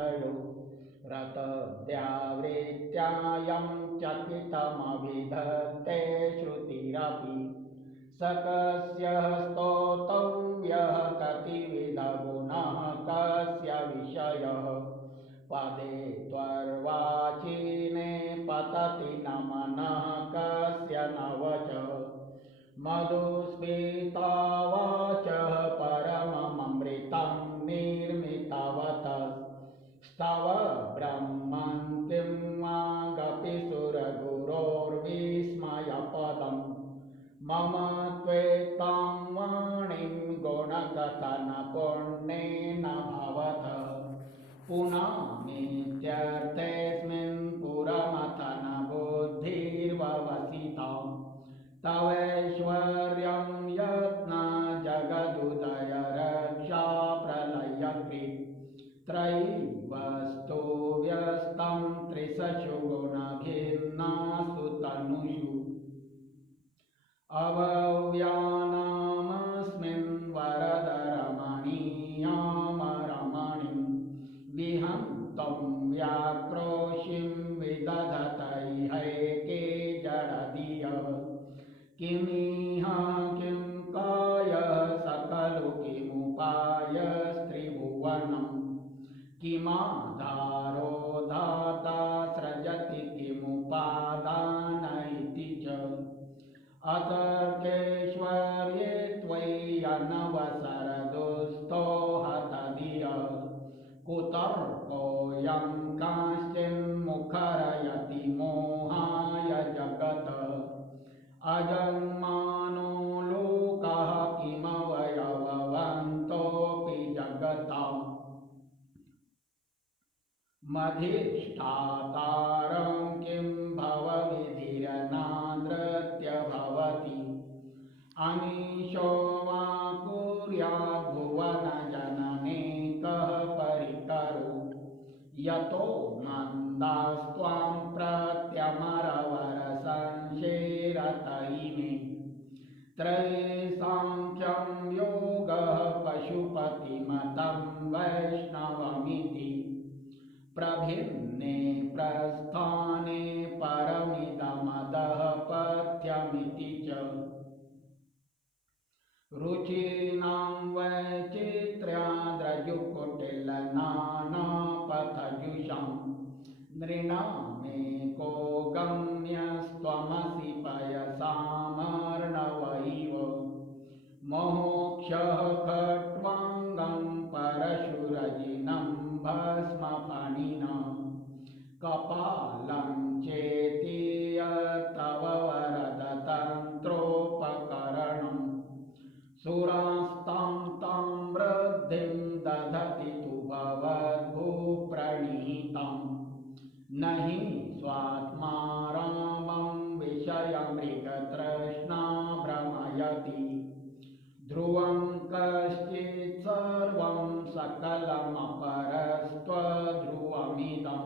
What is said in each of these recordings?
संशयो रतद्यावृत्यायं चकितमभिधत्ते श्रुतिरपि सकस्य स्तोतव्यः कतिविधगुणः कस्य विषयः पदे त्वर्वाचीने पतति न मनः कस्य न वचः मधुस्मितावाचः परममृतं निर्मितवतस्तव ब्रह्मन् किं वागपि सुरगुरोर्विस्मयपदम् मम त्वेतां वाणीं गुणकथनपुण्येन भवतः पुनामीत्यर्थेऽस्मिन् पुरमथनबुद्धिर्ववसितां तवैश्वर्यं यत्न जगदुदय रक्षा प्रलयकृत् त्रयीवस्तु व्यस्तं त्रिशषु गुणभिन्नासु तनुषु अवव्यानामस्मिन् वरदरमणीयामरमणिं विहन्तं व्याक्रोशिं विदधतैहैके जडधियः किमिह किं कायः सकलु किमुपायस्त्रिभुवनं किमाधारो धाता सृजति किमुपादान इति च अतर्केश्वर्ये त्वय्यनवसरदुस्थो हतधियः कुतर्कोऽयं काश्चिन्मुखरयति मोहाय जगतः अजन्मानो लोकः किमवयववन्तोऽपि जगताम् मधिष्ठातारं किं भवविधिरनादृत्य भवति अनीशो वा कुर्याद्भुवनजनने कः परिकरो यतो नन्दास्त्वां प्रत्यमरवरसंशेरत इमे त्रयीसाङ्ख्यं योगः पशुपतिमतं वैष्णवमिति प्रभिन्ने प्रस्थाने परमिदमदः पथ्यमिति च रुचीनां वैचित्र्याद्रजुकुटिलनानापथजुषं नृणामेको गम्यस्त्वमसि पयसामर्णव इव मोक्षः खट्वाङ्गं परशुरजिनं भस्मफणिना कपालं चेति तव वरदतन्त्रोपकरणं सुरास्तां तां वृद्धिं दधति तु भवद्भूप्रणीतं न हि स्वात्मा रामं विषयमृगतृष्णा भ्रमयति ध्रुवं कश्चित् सर्वं सकलमपरस्त्वध्रुवमिदं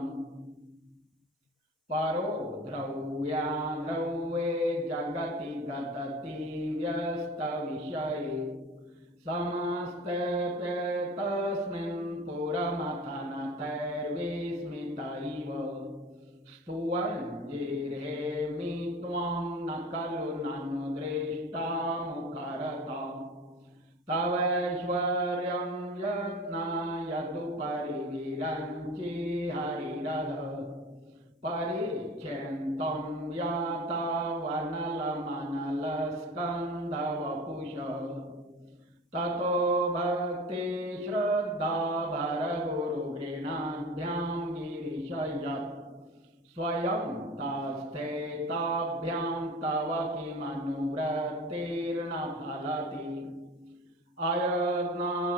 परो द्रव्याद्रव्ये जगति गतति व्यस्तविषये समस्तेऽप्येतस्मिन् पुरमथनतैर्विस्मित इव स्तुवञ्जिर्हेमि त्वां न खलु ननु दृष्टा मुखरताम् तवैश्वर्यं यत्नयदुपरि विरञ्चि हरिरध परिच्छेन्तं यातावनलमनलस्कन्धवपुषः ततो भक्तिश्रद्धा भरगुरुगृणाभ्यां गिरिशयत् स्वयं तस्थे ताभ्यां तव किमनुवृत्तिर्न फलति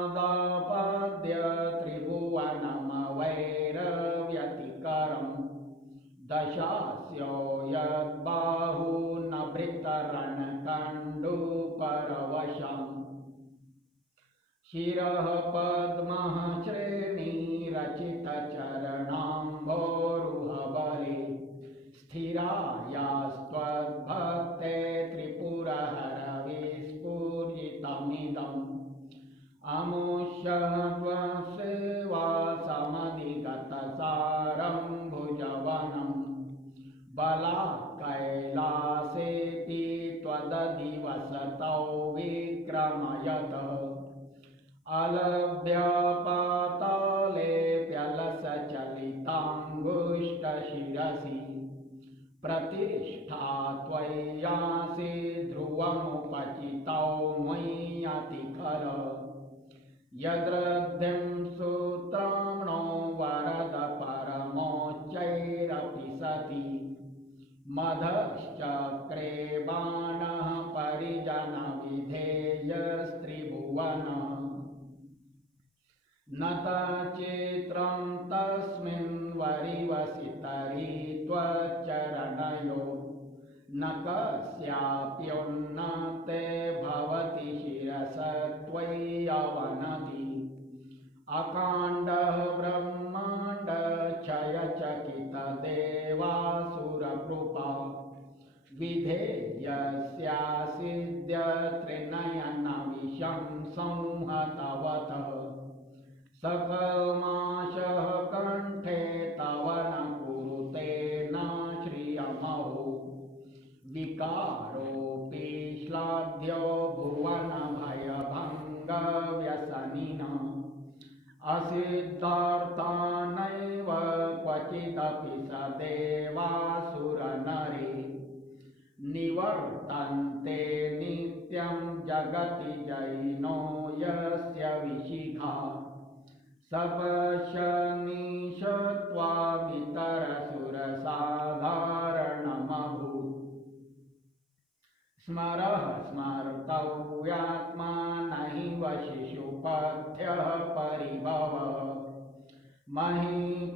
अयज्ञादापद्य त्रिभुवनमवैरव्यतिकरं दशास्यो यद्बाहुनभृतरणकण्डूपरवशम् शिरः पद्मः श्रेणीरचितचरणाम्भोरुहबले स्थिरायास्त्वद्भक्ते त्रिपुरहरविस्फुरितमिदम् अमुष्य त्वसेवा समधिगतमनुपश्यन्ति प्रतिष्ठा त्वय्यासि ध्रुवमुपचितौ मय्यतिकर यद्रद्धिं सूत्राम्णो वरद परमोच्चैरपि सति मधश्चक्रे बाणः परिजनविधेयस्त्रिभुवन न चित्रं तस्मिन् वरिवसितरि त्वच्चरणयो न कस्याप्युन्नते भवति शिरसत्वय्यवनति अकाण्डः ब्रह्माण्डक्षयचकितदेवासुरकृपा विधेयस्यासिद्य त्रिनयनविषं संहतवतः सकल्माशः कण्ठे तव न कुरुते न श्रियमहो विकारोऽपि श्लाघ्यो भुवनभयभङ्गव्यसनिनः असिद्धार्था नैव क्वचिदपि स देवासुरनरे निवर्तन्ते नित्यं जगति जैनो यस्य विशिखा सपश्यन्निशत्वामितरसुरसाधारणमभूत् स्मरः स्मर्तव्यात्मा नैव शिशुपथ्यः परिभवः महीपादाघातात्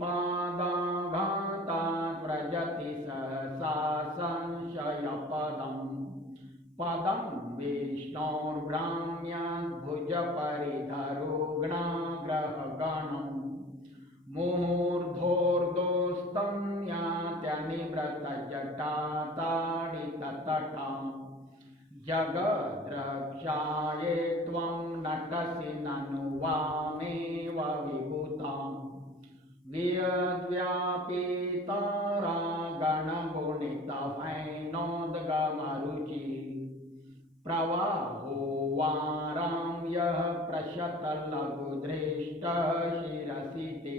व्रजति सहसा संशयपदम् पदं विष्णोर्भ्राम्याद्भुजपरिधरुग्णाग्रहगणम् मुहूर्धोर्धोस्तं यात्यनिवृतजटाताडिततटाम् जगद्रक्षाये त्वं नटसि ननु वामेव विभूताम् वियद्व्यापितारागणगुणितफैनोद्गमरुचि प्रवाहो वारां यः प्रशतलघुदृष्टः शिरसि ते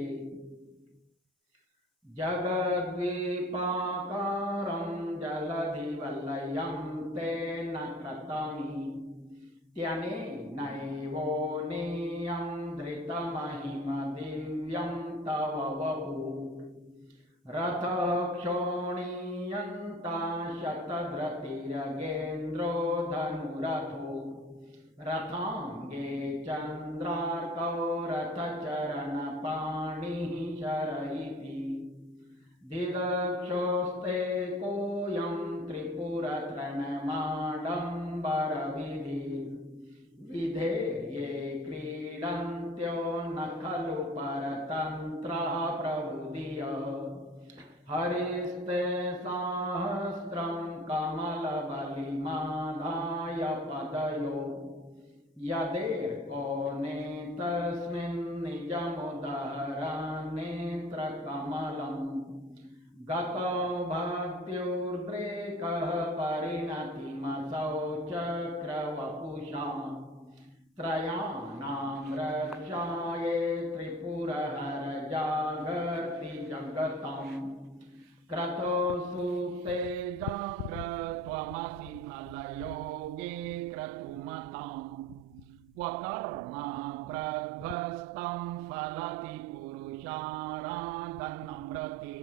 जगद्वीपाकारं जलधिवलयं तेन कृतमि त्यनेनैवोन्नेयं धृतमहिम दिव्यं तव वपु रथक्षोणीयन्ता शतधृतिरगेन्द्रो धनुरथो रथाङ्गे चन्द्रार्कौ रथचरणपाणिः शरयिति दिदक्षोस्ते कोऽयं त्रिपुरतृणमाडम्बरविधि विधेये क्रीडन्त्यो न खलु परतन्त्रः प्रबुधिय हरिस्ते साहस्रं कमलबलिमाधाय पदयो यदेकोनेतस्मिन् निजमुदहरनेत्रकमलम् गतो भक्त्युर्द्रेकः परिणतिमसौ चक्रवपुषा त्रयाणां रक्षाये त्रिपुरहर जागर्ति जगताम् क्रतो सुप्ते जाग्रत्वमसि फलयोगे क्रतुमताम् क्व कर्म प्रध्वस्तं फलति पुरुषाराधनम्रते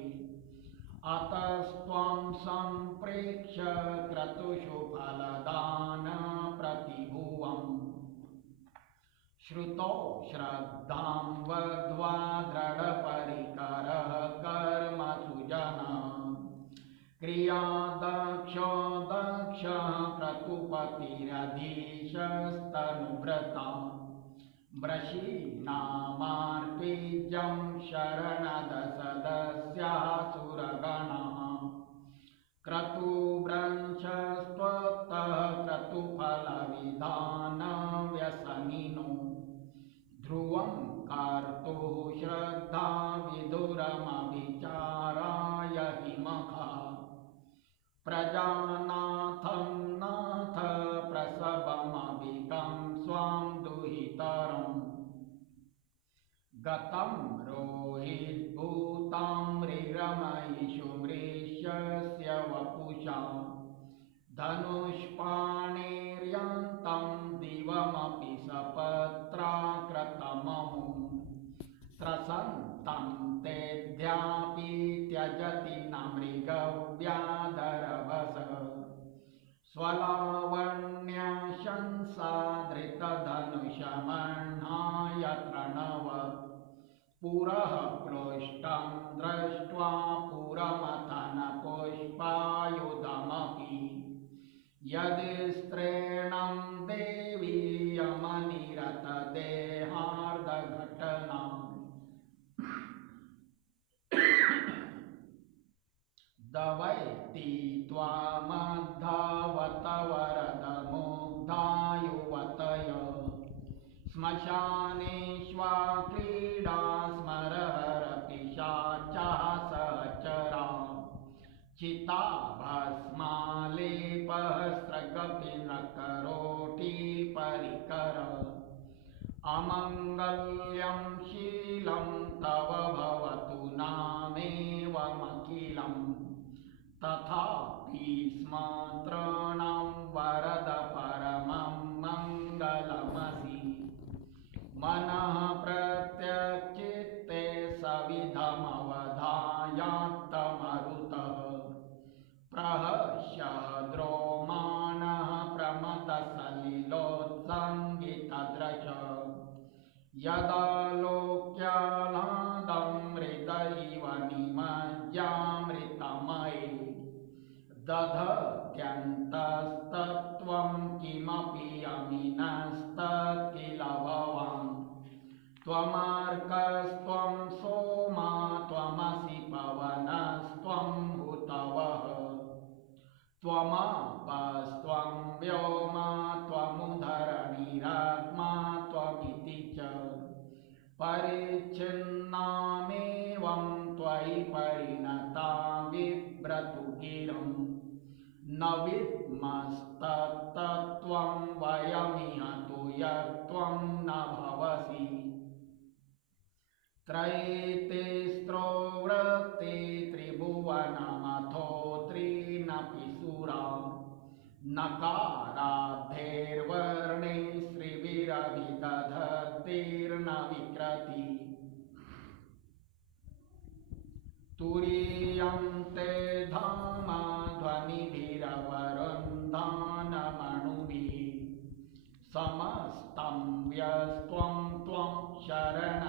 अतस्त्वं सम्प्रेक्ष्य क्रतुषु फलदानप्रतिभुवम् श्रुतो श्रद्धां वद्वा दृढपरिकरः कर्मसु जनः क्रियादक्षो दक्षः क्रतुपतिरधीशस्तनुभृता वृषीणामार्तिजं शरणदसदस्याः सुरगणाः क्रतुव्रंशस्त्वत्तः क्रतुफलविधानव्यसनिनो ध्रुवं कर्तुः श्रद्धा विदुरमभिचाराय हिमखा प्रजानाथं नाथ प्रसवमभिकं स्वां दुहितरम् गतं रोहिद्भूतां मृगमयिषु मृष्य पुरुषस्य वपुषा धनुष्पाणेर्यन्तं दिवमपि सपत्राकृतममुं त्रसन्तं तेऽद्यापि त्यजति न मृगव्याधरभस स्वलावण्यशंसाधृतधनुषमह्नाय तृणवत् पुरः प्लोष्टं दृष्ट्वा पुरमथनपुष्पायुधमपि यदि स्त्रीणं देवीयमनिरतदेहार्धघटनाम् दवैति त्वामद्धावत वरदमुग्धायुवतय श्मशानेष्वा क्रीडा स्मरहरपिशाचः सहचरा चिता भस्मालेपः स्रगपि न करोति परिकर अमङ्गल्यं शीलं तव भवतु नामेवमखिलम् तथापि स्म तॄणां वरद परमं मङ्गलमसि मनः प्रत्यच्चित्ते सविधमवधायात्तमरुतः प्रहस्यद्रोमाणः प्रमथसलिलोत्सङ्गितदृश यदालोक्याह्लादं हृदयैव निमज्यामृतमये दधत्यन्तस्तत्त्वं किमपि अमीनस्तत्किल भवान् त्वमर्कस्त्वं सोमा त्वमसि पवनस्त्वं हुतवः त्वमापस्त्वं व्योमा त्वमुधरणिरात्मा त्वमिति च परिच्छिन्नामेवं त्वयि परिणता बिभ्रतु गिरं न विद्मस्तत्तत्त्वं वयमिह तु यत्त्वं न भवसि त्रयीतिस्रो वृत्ति त्रिभुवनमथो त्रीनपि सुरा नकाराद्धेर्वर्णे श्रीविरभिदधतीर्न विक्रति तुरीयं ते धाम ध्वनिभिरवरुन्धानमणुभिः समस्तं व्यस्त्वं त्वं शरण